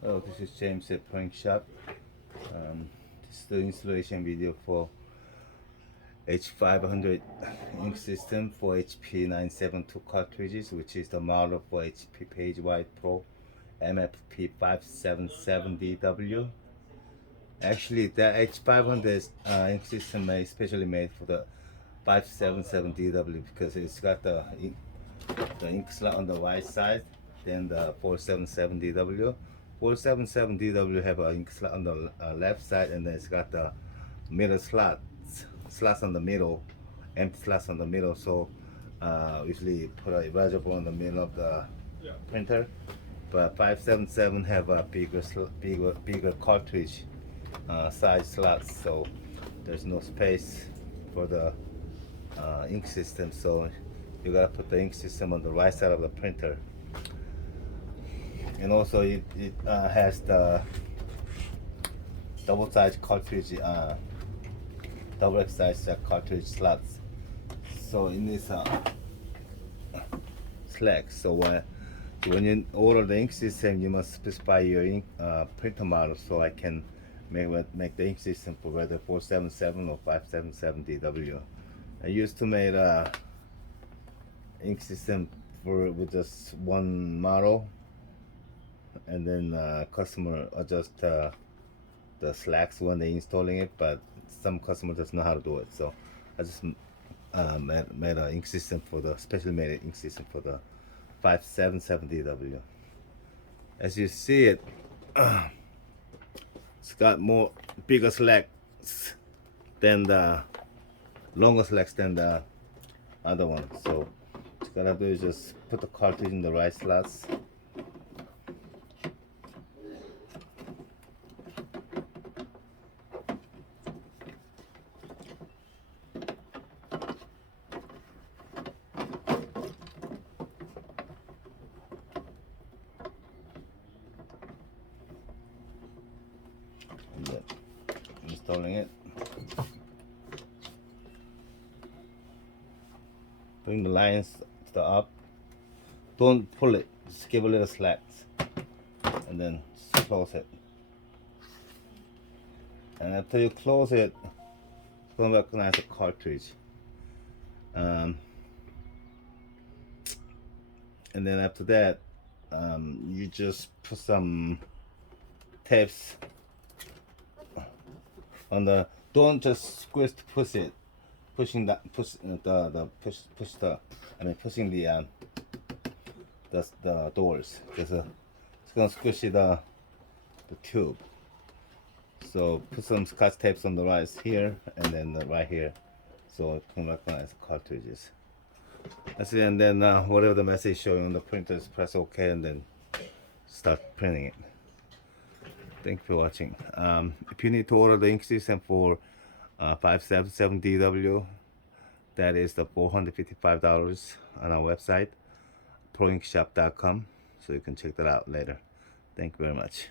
Hello, this is James at Proinkshop. This is the installation video for H500 ink system for HP 972 cartridges, which is the model for HP pagewide Pro MFP 577DW. Actually, the H500 ink system is specially made for the 577DW because it's got the ink slot on the right side, then the 477DW. 477DW have an ink slot on the left side, and then it's got the middle slots on the middle, empty slots on the middle. So usually put a eraser board in the middle of the printer. But 577 have a bigger cartridge size slots, so there's no space for the ink system. So you gotta put the ink system on the right side of the printer. And also it has the double size cartridge, double size cartridge slots. So in this slack. So when you order the ink system, you must specify your ink printer model, so I can make the ink system for whether 477 or 577DW. I used to make a ink system with just one model, and then customer adjust the slacks when they installing it, but some customer doesn't know how to do it. So I just made an ink system for the specially made ink system for the 577DW. As you see it, it's got bigger slacks than the longer slacks than the other one. So what you gotta do is just put the cartridge in the right slots. Installing it. Bring the lines to the up. Don't pull it. Just give a little slack, and then just close it. And after you close it, it's gonna recognize the cartridge. And then after that, you just put some tapes on the. Don't just squeeze to push it, pushing the pushing the doors. It's gonna squish the tube. So put some scotch tapes on the right here, and then right here, so it can recognize the cartridges. That's it. And then whatever the message showing on the printer, is press OK, and then start printing it. Thank you for watching. If you need to order the ink system for 577DW, that is the $455 on our website, Proinkshop.com. So you can check that out later. Thank you very much.